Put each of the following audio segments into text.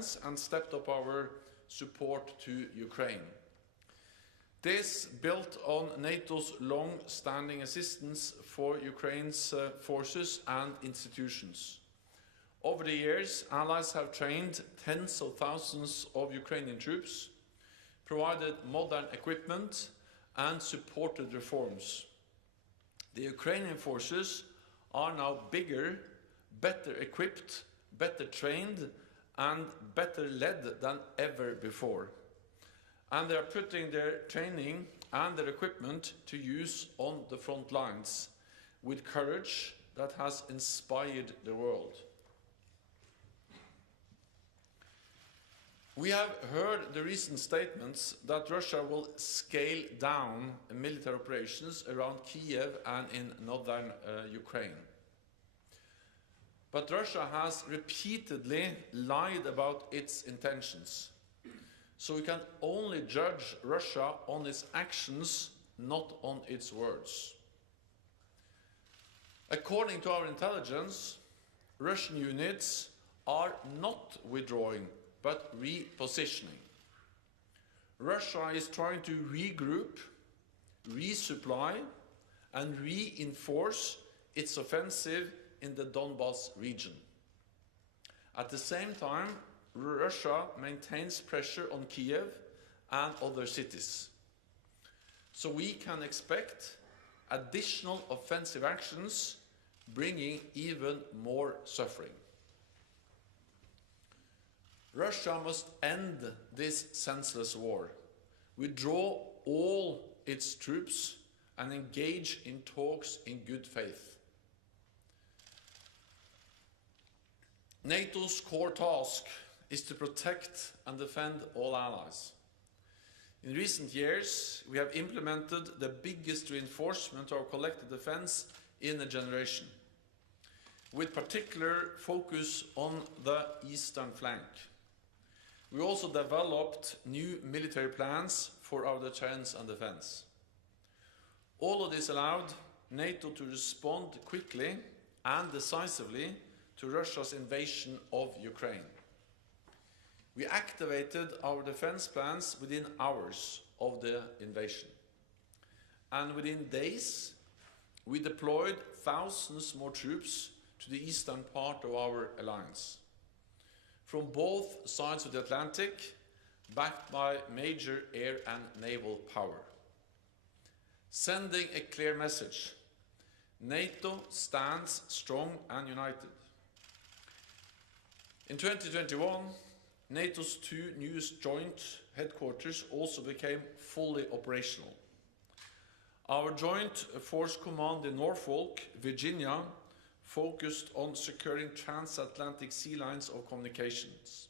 defense and stepped up our support to Ukraine. This built on NATO's long-standing assistance for Ukraine's forces and institutions. Over the years, allies have trained tens of thousands of Ukrainian troops, provided modern equipment, and supported reforms. The Ukrainian forces are now bigger, better equipped, better trained, and better led than ever before. And they are putting their training and their equipment to use on the front lines with courage that has inspired the world. We have heard the recent statements that Russia will scale down military operations around Kiev and in northern Ukraine. But Russia has repeatedly lied about its intentions. So we can only judge Russia on its actions, not on its words. According to our intelligence, Russian units are not withdrawing, but repositioning. Russia is trying to regroup, resupply, and reinforce its offensive in the Donbas region. At the same time, Russia maintains pressure on Kiev and other cities. So we can expect additional offensive actions bringing even more suffering. Russia must end this senseless war, withdraw all its troops, and engage in talks in good faith. NATO's core task is to protect and defend all allies. In recent years, we have implemented the biggest reinforcement of our collective defense in a generation, with particular focus on the eastern flank. We also developed new military plans for our deterrence and defense. All of this allowed NATO to respond quickly and decisively to Russia's invasion of Ukraine. We activated our defense plans within hours of the invasion. And within days, we deployed thousands more troops to the eastern part of our alliance. From both sides of the Atlantic, backed by major air and naval power. Sending a clear message: NATO stands strong and united. In 2021, NATO's two newest joint headquarters also became fully operational. Our Joint Force Command in Norfolk, Virginia, focused on securing transatlantic sea lines of communications.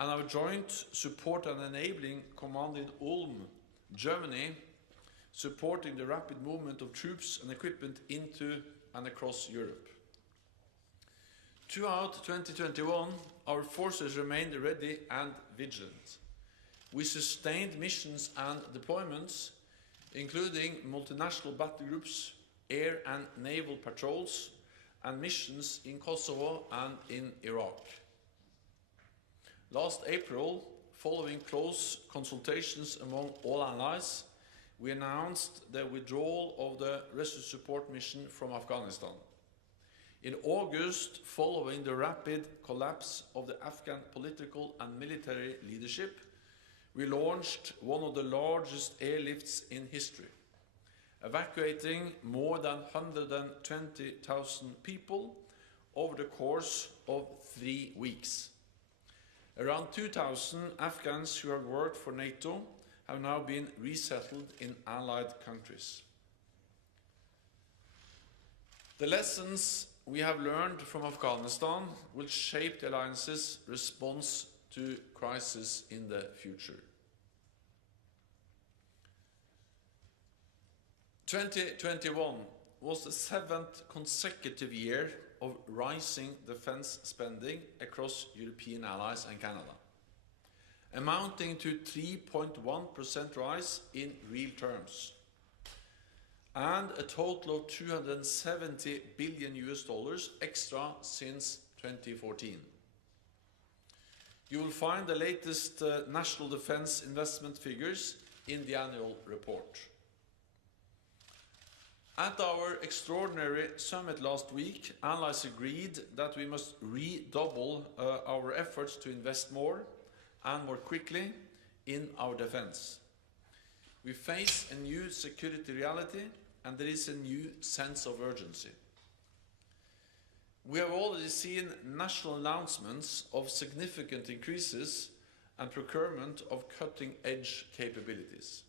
And our Joint Support and Enabling Command in Ulm, Germany, supporting the rapid movement of troops and equipment into and across Europe. Throughout 2021, our forces remained ready and vigilant. We sustained missions and deployments, including multinational battle groups, air and naval patrols, and missions in Kosovo and in Iraq. Last April, following close consultations among all allies, we announced the withdrawal of the rescue support mission from Afghanistan. In August, following the rapid collapse of the Afghan political and military leadership, we launched one of the largest airlifts in history, evacuating more than 120,000 people over the course of 3 weeks. Around 2,000 Afghans who have worked for NATO have now been resettled in allied countries. The lessons we have learned from Afghanistan will shape the alliance's response to crisis in the future. 2021 was the 7th consecutive year of rising defense spending across European allies and Canada, amounting to 3.1% rise in real terms, and a total of $270 billion extra since 2014. You will find the latest national defense investment figures in the annual report. At our extraordinary summit last week, allies agreed that we must redouble our efforts to invest more and more quickly in our defense. We face a new security reality, and there is a new sense of urgency. We have already seen national announcements of significant increases and procurement of cutting-edge capabilities.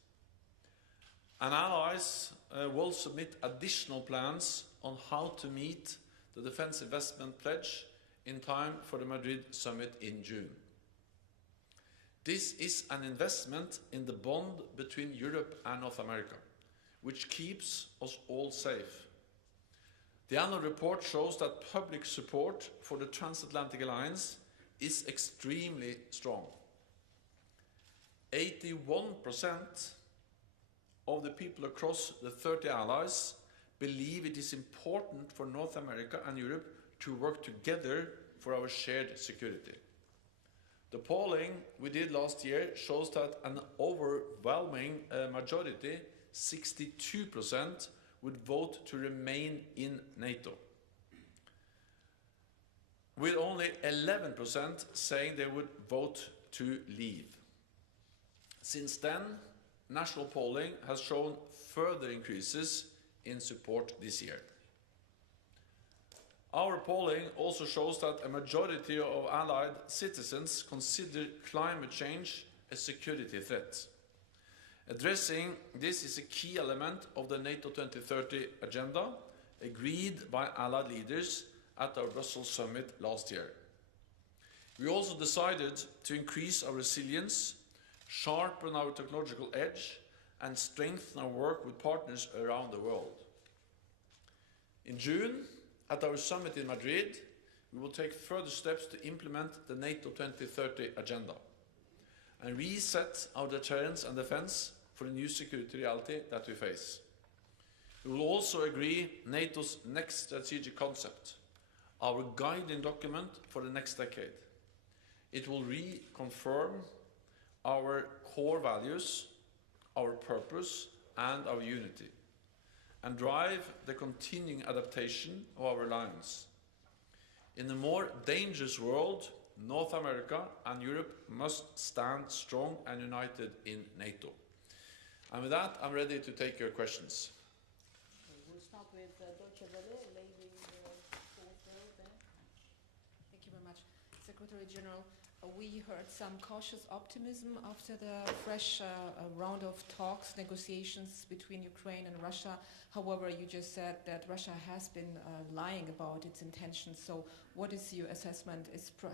And allies will submit additional plans on how to meet the defense investment pledge in time for the Madrid summit in June. This is an investment in the bond between Europe and North America, which keeps us all safe. The annual report shows that public support for the transatlantic alliance is extremely strong. 81% of the people across the 30 allies believe it is important for North America and Europe to work together for our shared security. The polling we did last year shows that an overwhelming majority, 62%, would vote to remain in NATO, with only 11% saying they would vote to leave. Since then, national polling has shown further increases in support this year. Our polling also shows that a majority of allied citizens consider climate change a security threat. Addressing this is a key element of the NATO 2030 agenda, agreed by allied leaders at our Brussels summit last year. We also decided to increase our resilience, sharpen our technological edge, and strengthen our work with partners around the world. In June, at our summit in Madrid, we will take further steps to implement the NATO 2030 agenda and reset our deterrence and defense for the new security reality that we face. We will also agree NATO's next strategic concept, our guiding document for the next decade. It will reconfirm our core values, our purpose, and our unity, and drive the continuing adaptation of our alliance. In a more dangerous world, North America and Europe must stand strong and united in NATO. And with that, I'm ready to take your questions. We'll start with Deutsche Welle, lady in the fourth row there. Thank you very much. Secretary General, we heard some cautious optimism after the fresh round of talks, negotiations between Ukraine and Russia. However, you just said that Russia has been lying about its intentions. So what is your assessment?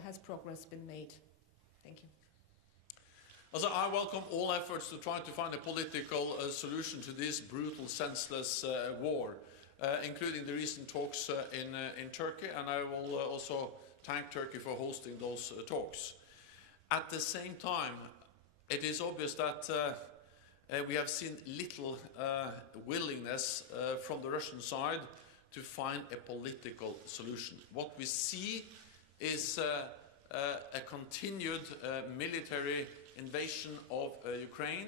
Has progress been made? Thank you. Also, I welcome all efforts to try to find a political solution to this brutal, senseless war, including the recent talks in Turkey, and I will also thank Turkey for hosting those talks. At the same time, it is obvious that we have seen little willingness from the Russian side to find a political solution. What we see is a continued military invasion of Ukraine.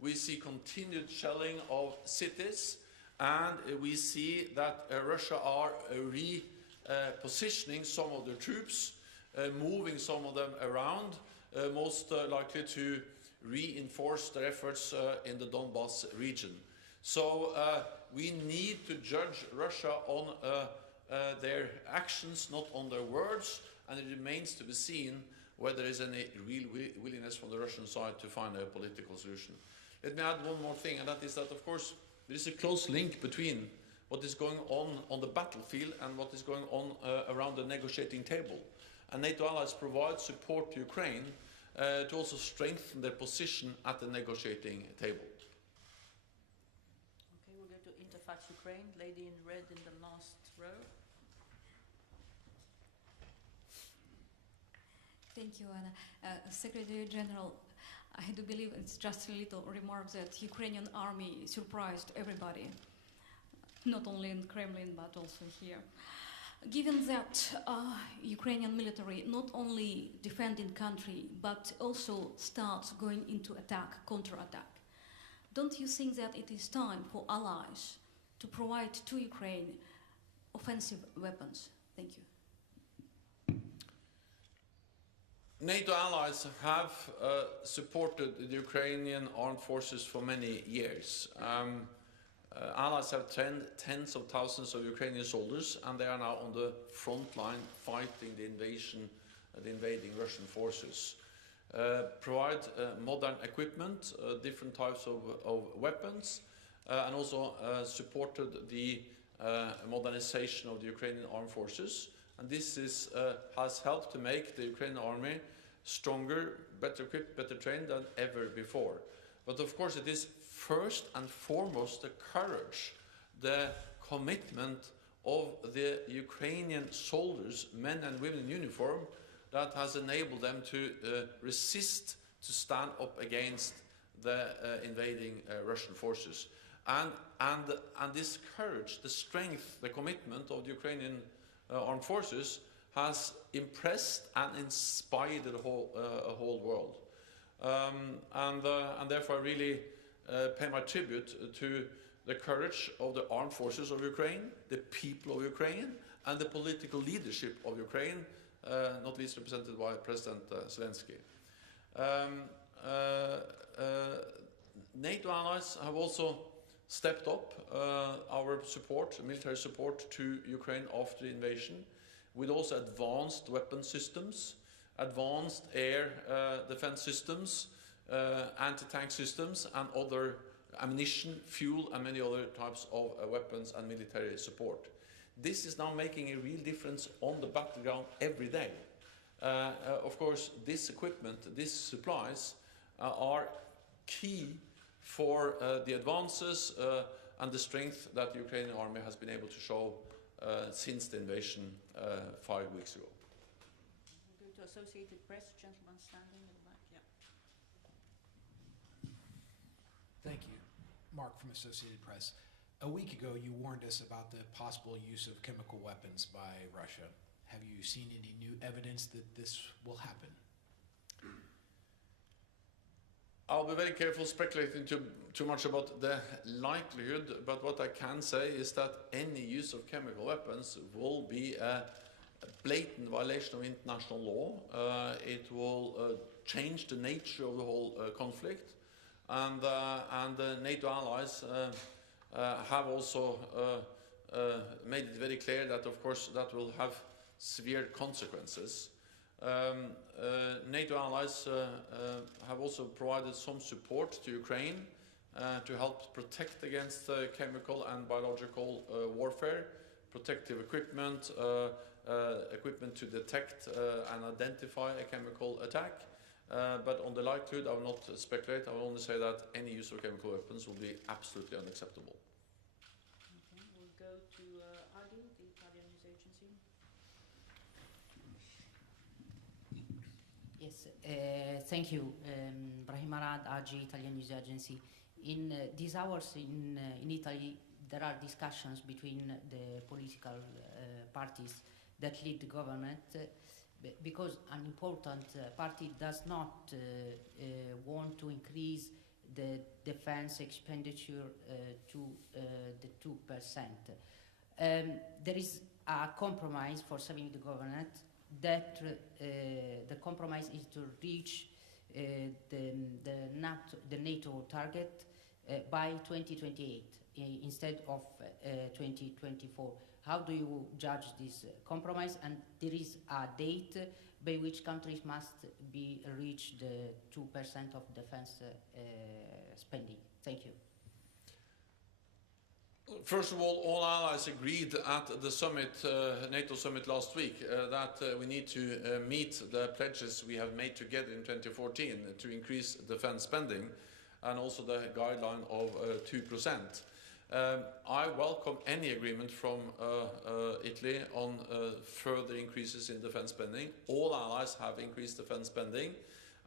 We see continued shelling of cities, and we see that Russia are repositioning some of their troops, moving some of them around, most likely to reinforce their efforts in the Donbas region. So we need to judge Russia on their actions, not on their words, and it remains to be seen whether there is any real willingness from the Russian side to find a political solution. Let me add one more thing, and that is that, of course, there is a close link between what is going on the battlefield and what is going on around the negotiating table. And NATO allies provide support to Ukraine to also strengthen their position at the negotiating table. Okay, we'll go to Interfax Ukraine, lady in red in the last row. Thank you, Anna. Secretary General, I do believe it's just a little remark that Ukrainian army surprised everybody, not only in Kremlin but also here. Given that Ukrainian military not only defending country but also starts going into attack, counter-attack, don't you think that it is time for allies to provide to Ukraine offensive weapons? Thank you. NATO allies have supported the Ukrainian armed forces for many years. Allies have trained tens of thousands of Ukrainian soldiers, and they are now on the front line fighting the invading Russian forces. Provide modern equipment, different types of weapons, and also supported the modernization of the Ukrainian armed forces. And this has helped to make the Ukrainian army stronger, better equipped, better trained than ever before. But of course it is first and foremost the courage, the commitment of the Ukrainian soldiers, men and women in uniform, that has enabled them to resist, to stand up against the invading Russian forces. And this courage, the strength, the commitment of the Ukrainian armed forces has impressed and inspired the whole world. And therefore I really pay my tribute to the courage of the armed forces of Ukraine, the people of Ukraine, and the political leadership of Ukraine, not least represented by President Zelensky. NATO allies have also stepped up our support, military support to Ukraine after the invasion, with also advanced weapon systems, advanced air defense systems, anti-tank systems, and other ammunition, fuel, and many other types of weapons and military support. This is now making a real difference on the battleground every day. Of course, this equipment, these supplies are key for the advances and the strength that the Ukrainian army has been able to show since the invasion 5 weeks ago. We'll go to Associated Press, gentleman standing in the back. Yeah. Thank you. Mark from Associated Press. A week ago, you warned us about the possible use of chemical weapons by Russia. Have you seen any new evidence that this will happen? I'll be very careful speculating too much about the likelihood, but what I can say is that any use of chemical weapons will be a blatant violation of international law. It will change the nature of the whole conflict, and NATO allies have also made it very clear that, of course, that will have severe consequences. NATO allies have also provided some support to Ukraine to help protect against chemical and biological warfare, protective equipment, equipment to detect and identify a chemical attack. But on the likelihood, I will not speculate. I will only say that any use of chemical weapons will be absolutely unacceptable. Okay, we'll go to Adi, the Italian news agency. Yes, thank you. Brahim Arad, AG, Italian news agency. In these hours in Italy, there are discussions between the political parties that lead the government because an important party does not want to increase the defense expenditure to the 2%. There is a compromise for saving the government that the compromise is to reach the NATO target by 2028 instead of 2024. How do you judge this compromise? And there is a date by which countries must be reach the 2% of defense spending. Thank you. First of all allies agreed at the summit, NATO summit last week, that we need to meet the pledges we have made together in 2014 to increase defense spending, and also the guideline of 2%. I welcome any agreement from Italy on further increases in defense spending. All allies have increased defense spending,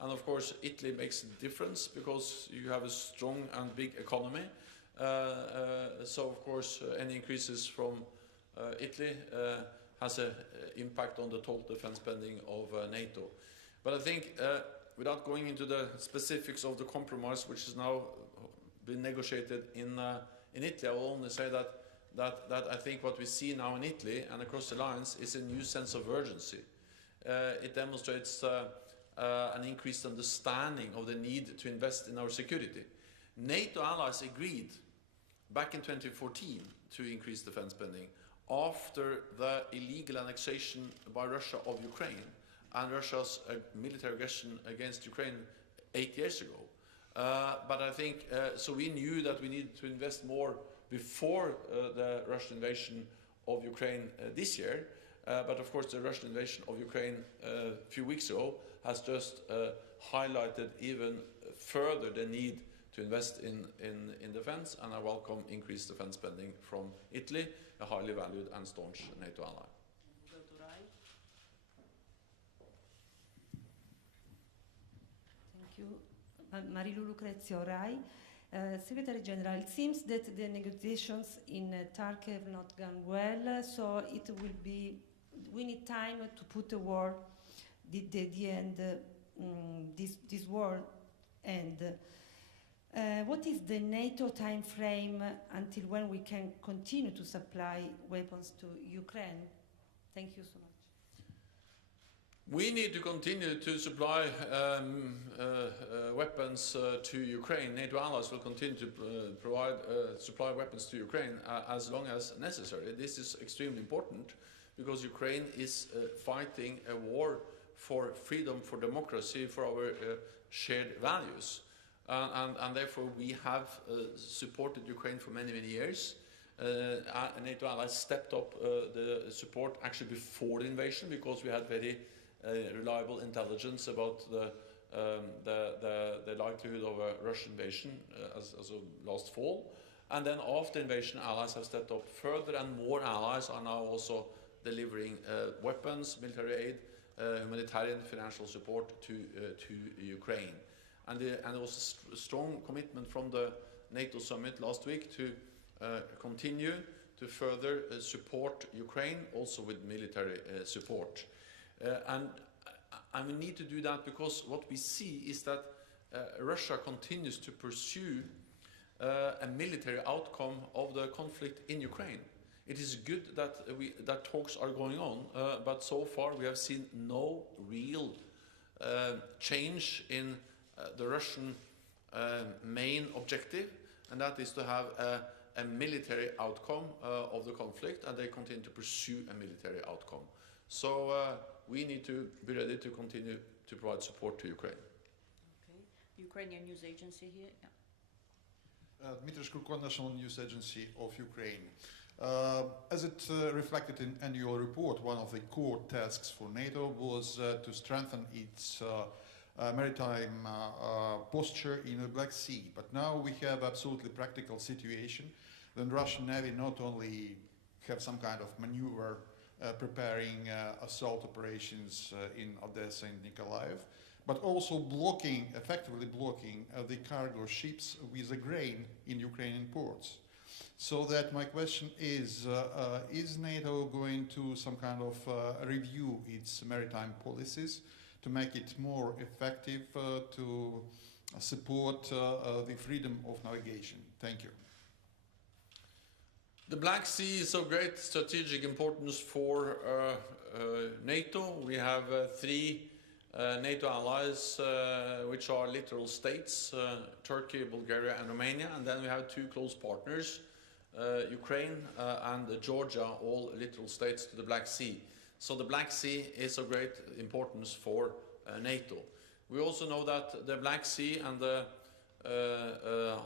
and of course Italy makes a difference because you have a strong and big economy. So of course any increases from Italy has an impact on the total defense spending of NATO. But I think, without going into the specifics of the compromise, which has now been negotiated in Italy, I will only say that I think what we see now in Italy and across the alliance is a new sense of urgency. It demonstrates an increased understanding of the need to invest in our security. NATO allies agreed back in 2014 to increase defense spending after the illegal annexation by Russia of Ukraine and Russia's military aggression against Ukraine 8 years ago. But I think, so we knew that we needed to invest more before the Russian invasion of Ukraine this year. But of course the Russian invasion of Ukraine a few weeks ago has just highlighted even further the need to invest in defense, and I welcome increased defense spending from Italy, a highly valued and staunch NATO ally. Go to Rai. Thank you. Marilu Lucrezio, Rai. Secretary General, it seems that the negotiations in Turkey have not gone well, so we need time to put the war, the end, this war end. What is the NATO time frame until when we can continue to supply weapons to Ukraine? Thank you so much. We need to continue to supply weapons to Ukraine. NATO allies will continue to supply weapons to Ukraine as long as necessary. This is extremely important because Ukraine is fighting a war for freedom, for democracy, for our shared values. And therefore we have supported Ukraine for many, many years. NATO allies stepped up the support actually before the invasion because we had very reliable intelligence about the likelihood of a Russian invasion as of last fall. And then after invasion, allies have stepped up further, and more allies are now also delivering weapons, military aid, humanitarian financial support to Ukraine. And there was a strong commitment from the NATO summit last week to continue to further support Ukraine, also with military support. And we need to do that because what we see is that Russia continues to pursue a military outcome of the conflict in Ukraine. It is good that talks are going on, but so far we have seen no real change in the Russian main objective, and that is to have a military outcome of the conflict, and they continue to pursue a military outcome. So we need to be ready to continue to provide support to Ukraine. Okay. Ukrainian news agency here. Yeah. Dmitry Shkurko, National News Agency of Ukraine. As it reflected in annual report, one of the core tasks for NATO was to strengthen its maritime posture in the Black Sea. But now we have absolutely practical situation. The Russian Navy not only have some kind of maneuver preparing assault operations in Odessa and Nikolaev, but also effectively blocking the cargo ships with the grain in Ukrainian ports. So that my question is NATO going to some kind of review its maritime policies to make it more effective to support the freedom of navigation? Thank you. The Black Sea is of great strategic importance for NATO. We have three NATO allies which are littoral states, Turkey, Bulgaria and Romania, and then we have two close partners, Ukraine and Georgia, all littoral states to the Black Sea. So the Black Sea is of great importance for NATO. We also know that the Black Sea and the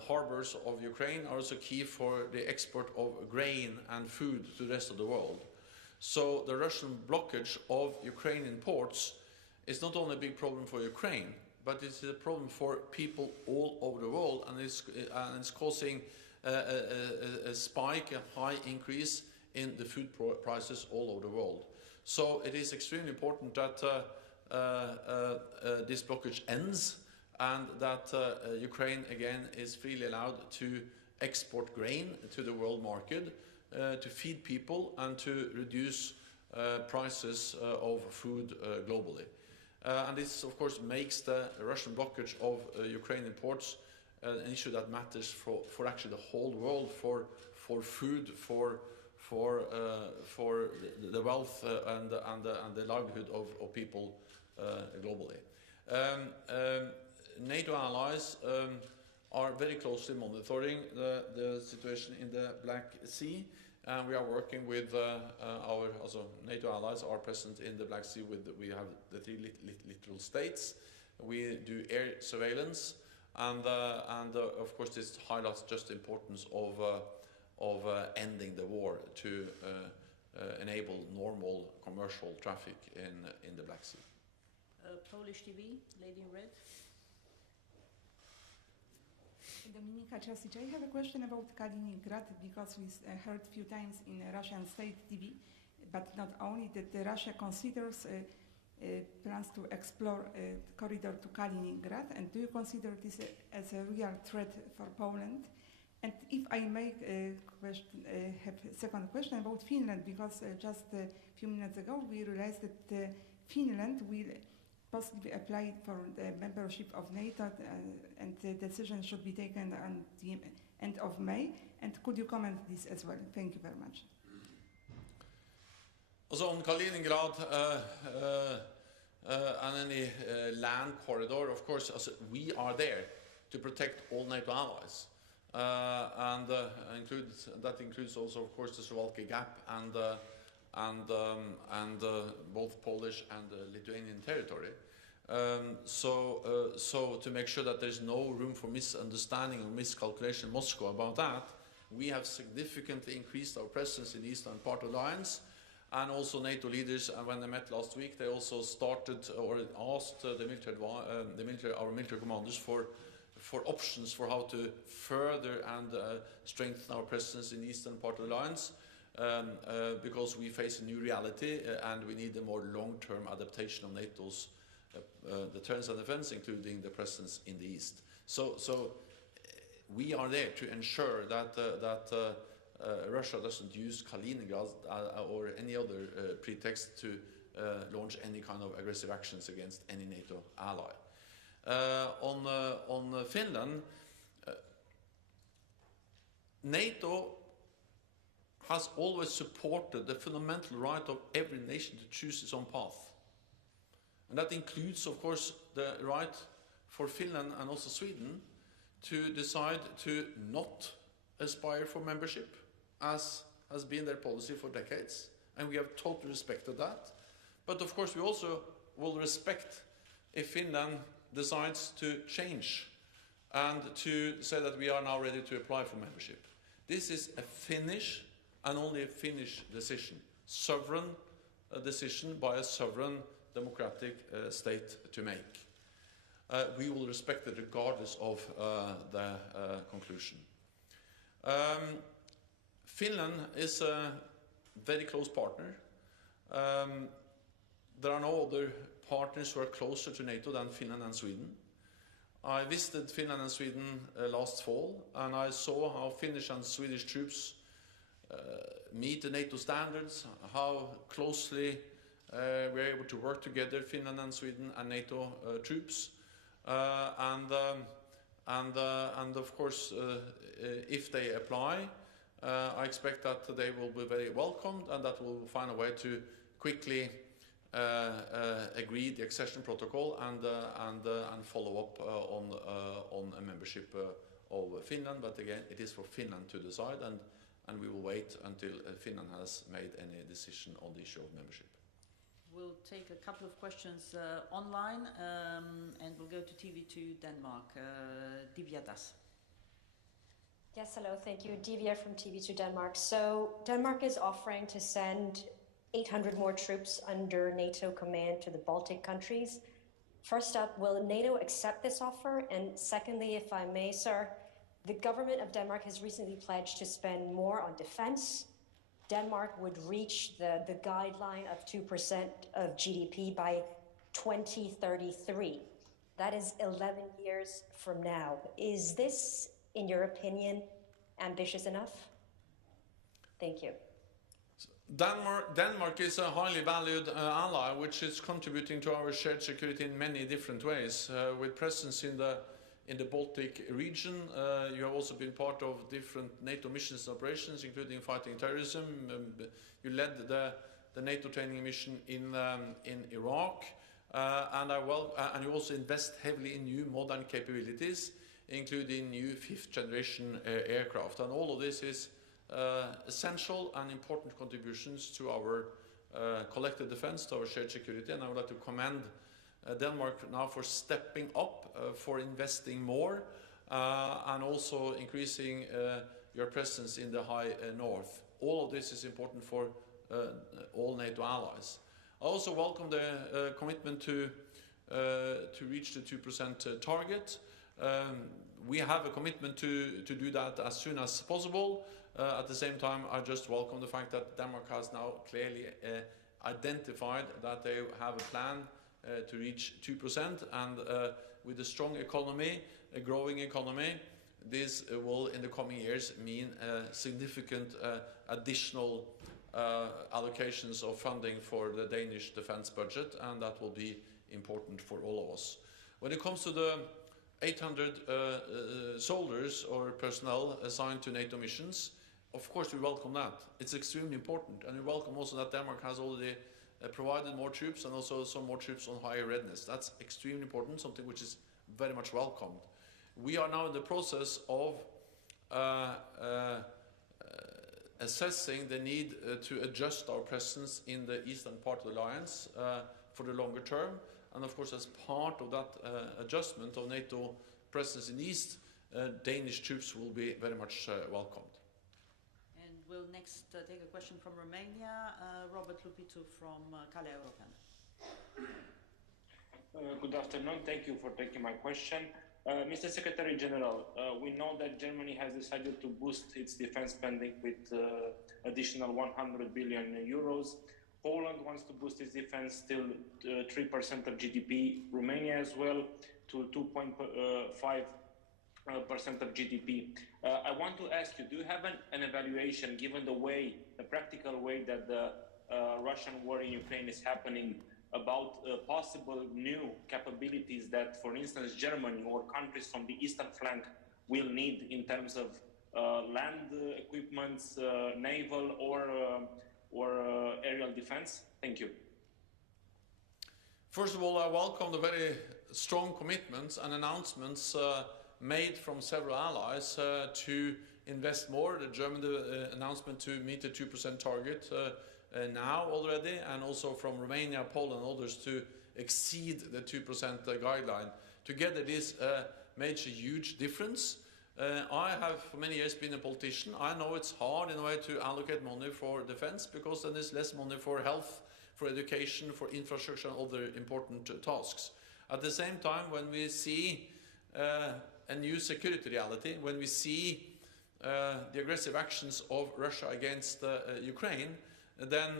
harbors of Ukraine are also key for the export of grain and food to the rest of the world. So the Russian blockage of Ukrainian ports is not only a big problem for Ukraine, but it's a problem for people all over the world, and it's causing a spike, a high increase in the food prices all over the world. So it is extremely important that this blockage ends, and that Ukraine again is freely allowed to export grain to the world market, to feed people and to reduce prices of food globally. And this, of course, makes the Russian blockage of Ukrainian ports an issue that matters for actually the whole world, for food, for the wealth and the livelihood of people globally. NATO allies are very closely monitoring the situation in the Black Sea. And we are working with our NATO allies are present in the Black Sea. We have the three littoral states. We do air surveillance, and of course this highlights just the importance of ending the war to enable normal commercial traffic in the Black Sea. Polish TV, lady in red. Dominika Czesic, I have a question about Kaliningrad, because we heard a few times in Russian state TV, but not only, that Russia considers plans to explore a corridor to Kaliningrad, and do you consider this as a real threat for Poland? And if I may have a second question about Finland, because just a few minutes ago we realized that Finland will possibly apply for the membership of NATO, and the decision should be taken on the end of May. And could you comment this as well? Thank you very much. Also on Kaliningrad and any land corridor, of course, we are there to protect all NATO allies, and that includes also, of course, the Suwalki Gap and both Polish and Lithuanian territory. So to make sure that there's no room for misunderstanding or miscalculation in Moscow about that, we have significantly increased our presence in the eastern part of the alliance. And also NATO leaders, when they met last week, they also started or asked our military commanders for options for how to further and strengthen our presence in the eastern part of the alliance. Because we face a new reality and we need a more long-term adaptation of NATO's deterrence and defense, including the presence in the east. So we are there to ensure that Russia doesn't use Kaliningrad or any other pretext to launch any kind of aggressive actions against any NATO ally. On Finland, NATO has always supported the fundamental right of every nation to choose its own path. And that includes, of course, the right for Finland and also Sweden to decide to not aspire for membership, as has been their policy for decades. And we have totally respected that. But of course, we also will respect if Finland decides to change and to say that we are now ready to apply for membership. This is a Finnish and only a Finnish decision, sovereign decision by a sovereign democratic state to make. We will respect it regardless of the conclusion. Finland is a very close partner. There are no other partners who are closer to NATO than Finland and Sweden. I visited Finland and Sweden last fall, and I saw how Finnish and Swedish troops meet the NATO standards, how closely we're able to work together, Finland and Sweden and NATO troops. And of course, if they apply, I expect that they will be very welcomed and that we'll find a way to quickly agree the accession protocol and follow up on a membership of Finland. But again, it is for Finland to decide, and we will wait until Finland has made any decision on the issue of membership. We'll take a couple of questions online, and we'll go to TV2 Denmark. Divya Das. Yes, hello, thank you. Divya from TV2 Denmark. So Denmark is offering to send 800 more troops under NATO command to the Baltic countries. First up, will NATO accept this offer? And secondly, if I may, sir, the government of Denmark has recently pledged to spend more on defense. Denmark would reach the guideline of 2% of GDP by 2033. That is 11 years from now. Is this, in your opinion, ambitious enough? Thank you. Denmark is a highly valued ally which is contributing to our shared security in many different ways. With presence in the Baltic region, you have also been part of different NATO missions and operations, including fighting terrorism. You led the NATO training mission in Iraq, and you also invest heavily in new modern capabilities, including new fifth-generation aircraft. And all of this is essential and important contributions to our collective defense, to our shared security, and I would like to commend Denmark now for stepping up, for investing more, and also increasing your presence in the high north. All of this is important for all NATO allies. I also welcome the commitment to reach the 2% target. We have a commitment to do that as soon as possible. At the same time, I just welcome the fact that Denmark has now clearly identified that they have a plan to reach 2%, and with a strong economy, a growing economy, this will in the coming years mean significant additional allocations of funding for the Danish defense budget, and that will be important for all of us. When it comes to the 800 soldiers or personnel assigned to NATO missions, of course we welcome that. It's extremely important, and we welcome also that Denmark has already provided more troops and also some more troops on higher readiness. That's extremely important, something which is very much welcomed. We are now in the process of assessing the need to adjust our presence in the eastern part of the alliance for the longer term. And of course, as part of that adjustment of NATO presence in the east, Danish troops will be very much welcomed. And we'll next take a question from Romania, Robert Lupitu from Calea Europeană. Good afternoon. Thank you for taking my question. Mr. Secretary General, we know that Germany has decided to boost its defense spending with additional 100 billion euros. Poland wants to boost its defense still 3% of GDP, Romania as well to 2.5% of GDP. I want to ask you, do you have an evaluation, given the practical way that the Russian war in Ukraine is happening, about possible new capabilities that, for instance, Germany or countries from the eastern flank will need in terms of land equipments, naval or aerial defense? Thank you. First of all, I welcome the very strong commitments and announcements made from several allies to invest more. The German announcement to meet the 2% target now already, and also from Romania, Poland and others to exceed the 2% guideline. Together this makes a huge difference. I have for many years been a politician. I know it's hard in a way to allocate money for defense, because then there's less money for health, for education, for infrastructure and other important tasks. At the same time, when we see a new security reality, when we see the aggressive actions of Russia against Ukraine, then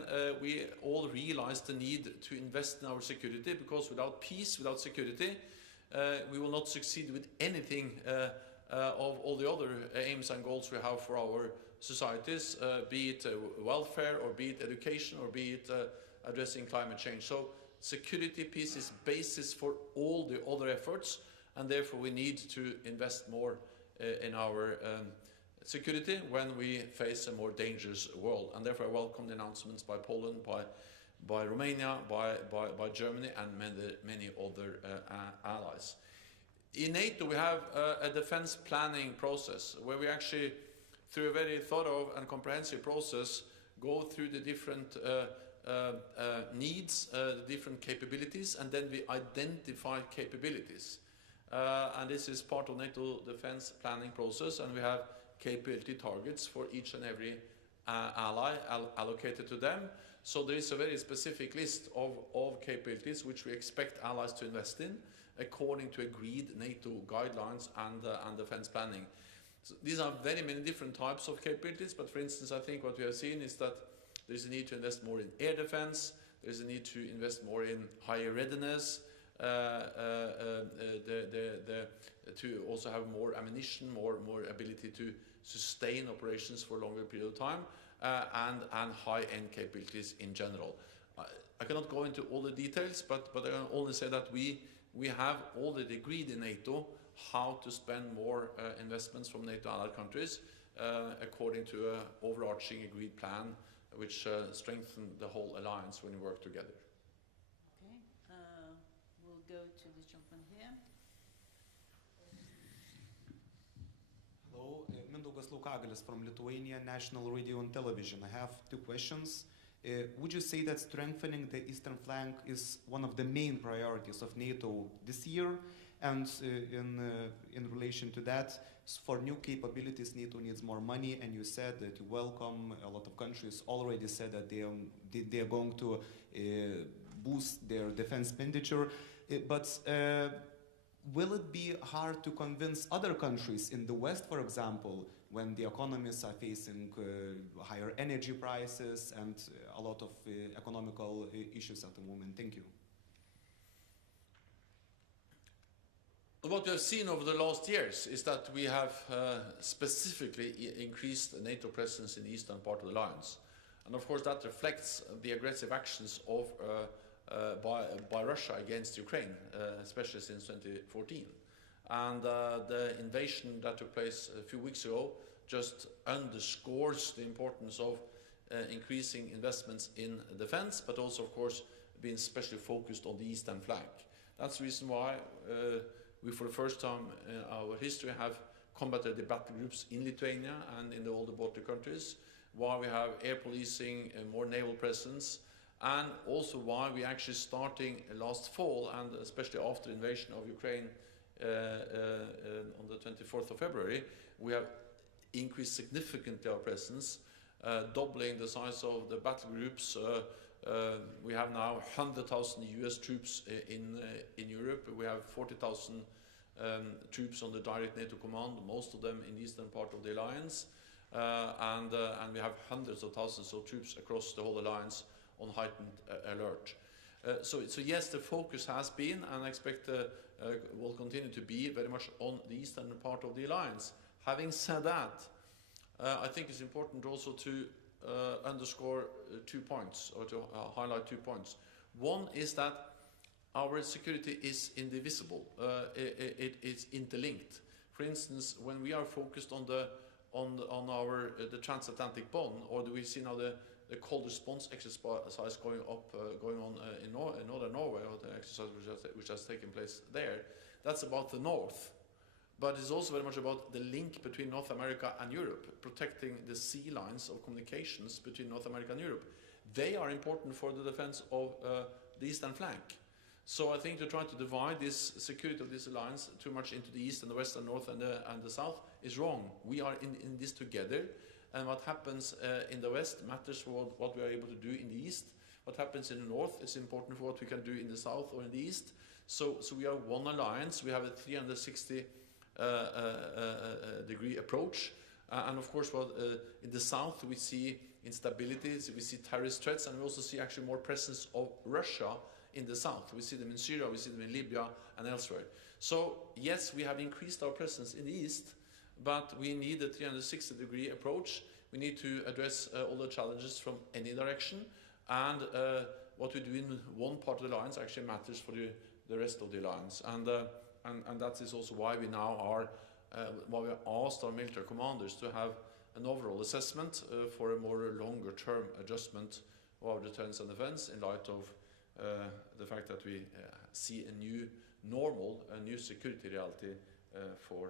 we all realize the need to invest in our security, because without peace, without security, we will not succeed with anything of all the other aims and goals we have for our societies, be it welfare, or be it education, or be it addressing climate change. So security, peace is basis for all the other efforts, and therefore we need to invest more in our security when we face a more dangerous world. And therefore I welcome the announcements by Poland, by Romania, by Germany and many other allies. In NATO we have a defense planning process where we actually, through a very thorough and comprehensive process, go through the different needs, the different capabilities, and then we identify capabilities. And this is part of NATO defense planning process, and we have capability targets for each and every ally allocated to them. So there is a very specific list of capabilities which we expect allies to invest in according to agreed NATO guidelines and defense planning. So these are very many different types of capabilities, but for instance I think what we have seen is that there is a need to invest more in air defense, there is a need to invest more in higher readiness, the to also have more ammunition, more ability to sustain operations for a longer period of time, and high-end capabilities in general. I cannot go into all the details, but I can only say that we have already agreed in NATO how to spend more investments from NATO allied countries according to an overarching agreed plan which strengthen the whole alliance when we work together. Okay, we'll go to this gentleman here. Hello, Mindaugas Laukagalis from Lithuania National Radio and Television. I have two questions. Would you say that strengthening the eastern flank is one of the main priorities of NATO this year? And in relation to that, for new capabilities, NATO needs more money, and you said that you welcome. A lot of countries already said that they are going to boost their defense expenditure. But will it be hard to convince other countries in the West, for example, when the economies are facing higher energy prices and a lot of economical issues at the moment? Thank you. What we have seen over the last years is that we have specifically increased the NATO presence in the eastern part of the alliance. And of course that reflects the aggressive actions of by Russia against Ukraine, especially since 2014. And the invasion that took place a few weeks ago just underscores the importance of increasing investments in defense, but also, of course, being especially focused on the eastern flank. That's the reason why we, for the first time in our history, have combated the battle groups in Lithuania and in all the Baltic countries, why we have air policing and more naval presence, and also why we actually starting last fall, and especially after the invasion of Ukraine on the 24th of February, we have increased significantly our presence, doubling the size of the battle groups. We have now 100,000 US troops in Europe. We have 40,000 troops on the direct NATO command, most of them in the eastern part of the alliance, and we have hundreds of thousands of troops across the whole alliance on heightened alert. So yes, the focus has been, and I expect will continue to be, very much on the eastern part of the alliance. Having said that, I think it's important also to underscore 2 points, or to highlight 2 points. One is that our security is indivisible. It is interlinked. For instance, when we are focused on the transatlantic bond, or do we see now the cold response exercise going on in northern Norway, or the exercise which has taken place there, that's about the north. But it's also very much about the link between North America and Europe, protecting the sea lines of communications between North America and Europe. They are important for the defense of the eastern flank. So I think to try to divide this security of this alliance too much into the east and the west and north and the south is wrong. We are in this together, and what happens in the west matters for what we are able to do in the east. What happens in the north is important for what we can do in the south or in the east. So we are one alliance. We have a 360 degree approach, and of course in the south we see instabilities, we see terrorist threats, and we also see actually more presence of Russia in the south. We see them in Syria, we see them in Libya and elsewhere. So yes, we have increased our presence in the east, but we need a 360 degree approach. We need to address all the challenges from any direction, and what we do in one part of the alliance actually matters for the rest of the alliance. And that is also why we now are, why we asked our military commanders to have an overall assessment for a more longer-term adjustment of our deterrence and defense in light of the fact that we see a new normal, a new security reality for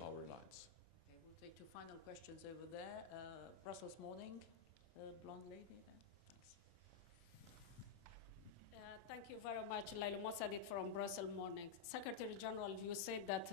our alliance. Okay, we'll take 2 final questions over there. Brussels morning, blonde lady there. Thank you very much, Lailu Mossadegh from Brussels Morning. Secretary General, you said that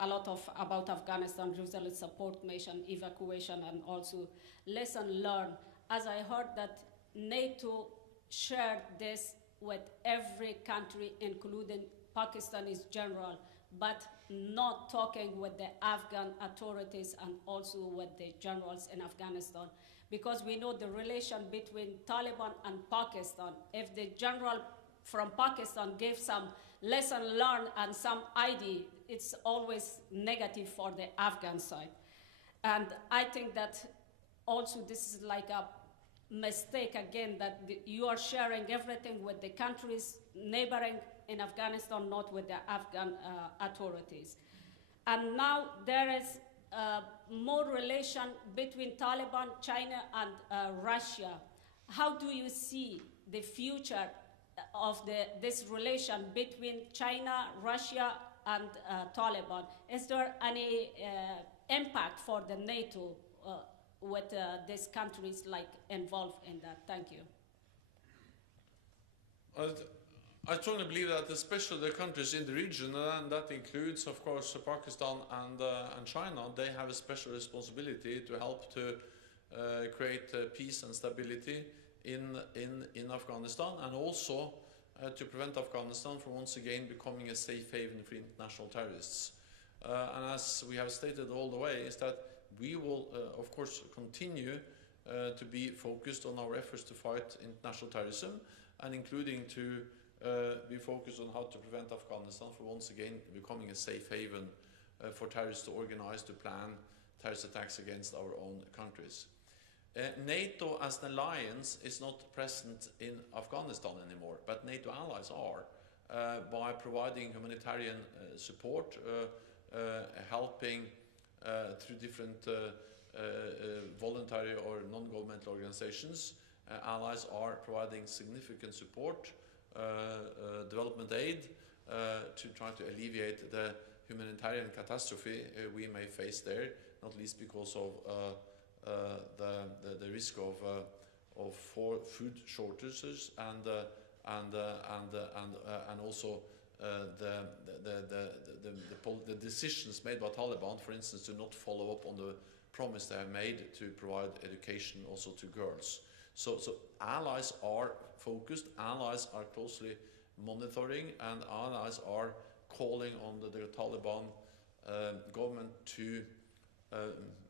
a lot about Afghanistan, usually support mission, evacuation, and also lesson learned. As I heard that NATO shared this with every country, including Pakistanis general, but not talking with the Afghan authorities and also with the generals in Afghanistan. Because we know the relation between Taliban and Pakistan. If the general from Pakistan gave some lesson learned and some idea, it's always negative for the Afghan side. And I think that also this is like a mistake again, that you are sharing everything with the countries neighboring in Afghanistan, not with the Afghan authorities. And now there is more relation between Taliban, China, and Russia. How do you see the future of this relation between China, Russia, and Taliban? Is there any impact for the NATO with these countries like involved in that? Thank you. I strongly believe that especially the countries in the region, and that includes, of course, Pakistan and China, they have a special responsibility to help to create peace and stability in Afghanistan, and also to prevent Afghanistan from once again becoming a safe haven for international terrorists. And as we have stated all the way, is that we will, of course, continue to be focused on our efforts to fight international terrorism, and including to be focused on how to prevent Afghanistan from once again becoming a safe haven for terrorists to organize, to plan terrorist attacks against our own countries. NATO as an alliance is not present in Afghanistan anymore, but NATO allies are, by providing humanitarian support, helping through different voluntary or non-governmental organizations. Allies are providing significant support, development aid, to try to alleviate the humanitarian catastrophe we may face there, not least because of the risk of food shortages and also the decisions made by Taliban, for instance, to not follow up on the promise they have made to provide education also to girls. So allies are focused, allies are closely monitoring, and allies are calling on the Taliban government to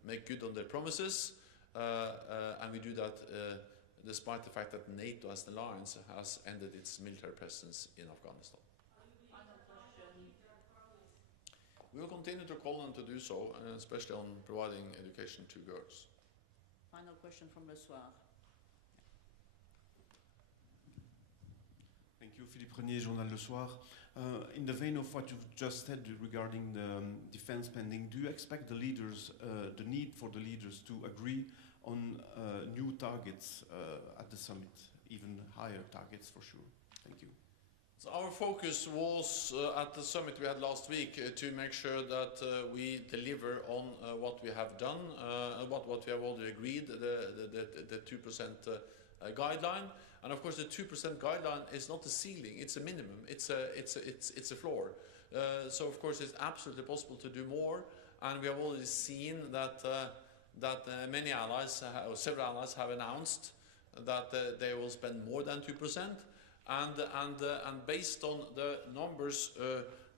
make good on their promises, and we do that despite the fact that NATO as an alliance has ended its military presence in Afghanistan. We will continue to call on to do so, especially on providing education to girls. Final question from Le Soir. Thank you, Philippe Renier, Journal Le Soir. In the vein of what you've just said regarding the defense spending, do you expect the leaders, the need for the leaders to agree on new targets at the summit, even higher targets for sure? Thank you. So our focus was at the summit we had last week to make sure that we deliver on what we have done, what we have already agreed, the 2% guideline. And of course, the 2% guideline is not a ceiling; it's a minimum. It's a floor. So of course, it's absolutely possible to do more. And we have already seen that many allies, or several allies, have announced that they will spend more than 2%. And based on the numbers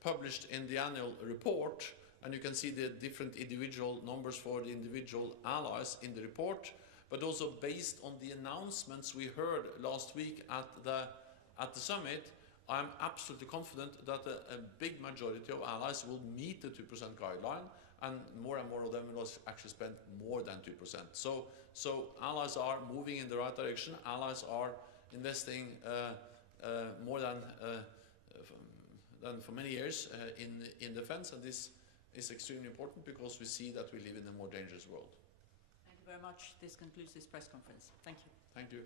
published in the annual report, and you can see the different individual numbers for the individual allies in the report, but also based on the announcements we heard last week at the summit, I'm absolutely confident that a big majority of allies will meet the 2% guideline, and more of them will actually spend more than 2%. So allies are moving in the right direction. Allies are investing more than for many years in defense, and this is extremely important because we see that we live in a more dangerous world. Thank you very much. This concludes this press conference. Thank you. Thank you.